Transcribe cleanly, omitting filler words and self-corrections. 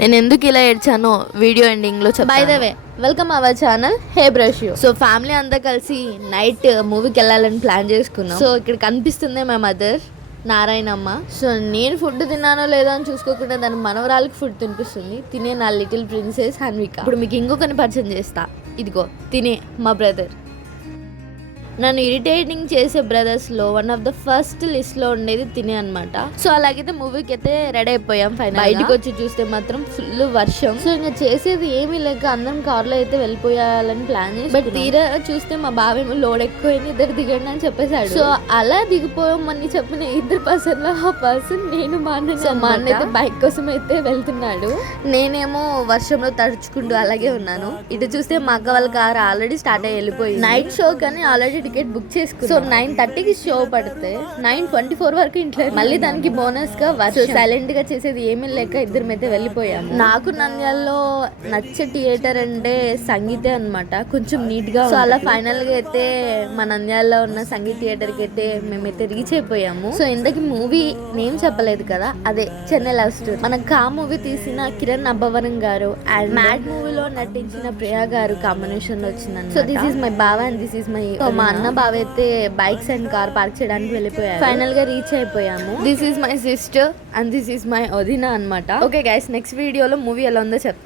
నేను ఎందుకు ఇలా ఏడ్చానో వీడియో ఎండింగ్లో by the way welcome our channel hey brush you. So family అంతా కలిసి నైట్ మూవీకి వెళ్ళాలని ప్లాన్ చేసుకున్నాం. సో ఇక్కడ కనిపిస్తుంది మా మదర్ నారాయణమ్మ. సో నేను ఫుడ్ తిన్నానో లేదో అని చూసుకోకుండా దాని మనవరాలకి ఫుడ్ తినిపిస్తుంది. తినే నా లిటిల్ ప్రిన్సెస్ హన్విక. ఇప్పుడు మీకు ఇంకొకరిని పరిచయం చేస్తా. ఇదిగో తినే మా బ్రదర్. నన్ను ఇరిటేటింగ్ చేసే బ్రదర్స్లో వన్ ఆఫ్ ద ఫస్ట్ లిస్ట్లో ఉండేది తినే అనమాట. సో అలాగైతే మూవీకి అయితే రెడీ అయిపోయాం. ఫైనల్ బయటకు వచ్చి చూస్తే మాత్రం ఫుల్ వర్షం. సో ఇంకా చేసేది ఏమీ లేక అందరం కార్లో అయితే వెళ్ళిపోయాలని ప్లాన్ చేసి, బట్ తీరా చూస్తే మా బావేమో లోడ్ ఎక్కువైంది, ఇద్దరు దిగండి అని చెప్పేశాడు. సో అలా దిగిపోయామని చెప్పిన ఇద్దరు పర్సన్ లో ఆ పర్సన్ నేను మా అన్న. సో మా అన్న అయితే బైక్ కోసం అయితే వెళ్తున్నాడు, నేనేమో వర్షంలో తడుచుకుంటూ అలాగే ఉన్నాను. ఇటు చూస్తే మా అక్క వాళ్ళ కార్ ఆల్రెడీ స్టార్ట్ అయ్యి వెళ్ళిపోయింది. నైట్ షో కానీ ఆల్రెడీ టికెట్ బుక్ చేసుకున్నాం. సో 9:30కి షో పడితే 9:24 వరకు ఇంట్లో. మళ్ళీ దానికి బోనస్ గా వర్షం. సైలెంట్ గా చేసేది ఏమీ లేక ఇద్దరం అయితే వెళ్ళిపోయాము. నాకు నంద్యాలలో నచ్చే థియేటర్ అంటే సంగీతే అనమాట, కొంచెం నీట్ గా. సో అలా ఫైనల్ గా అయితే మా నంద్యాలలో ఉన్న సంగీత్ థియేటర్ కి అయితే మేమైతే రీచ్ అయిపోయాము. సో ఇంతకి మూవీ నేమ్ చెప్పలేదు కదా, అదే చెన్నై లవ్ స్టోరీ. మన కా మూవీ తీసిన కిరణ్ అబ్బవరం గారు అండ్ మ్యాడ్ మూవీలో నటించిన ప్రియా గారు కాంబినేషన్ లో వచ్చింది. సో దిస్ ఈస్ మై బావ అండ్ దిస్ ఈస్ మై మా అన్న బావ అయితే బైక్స్ అండ్ కార్ పార్క్ చేయడానికి వెళ్ళిపోయారు. ఫైనల్ గా రీచ్ అయిపోయాము. This is my sister and this is my వదిన అనమాట. ఓకే గైస్, నెక్స్ట్ వీడియోలో మూవీ ఎలా ఉందో చెప్తా.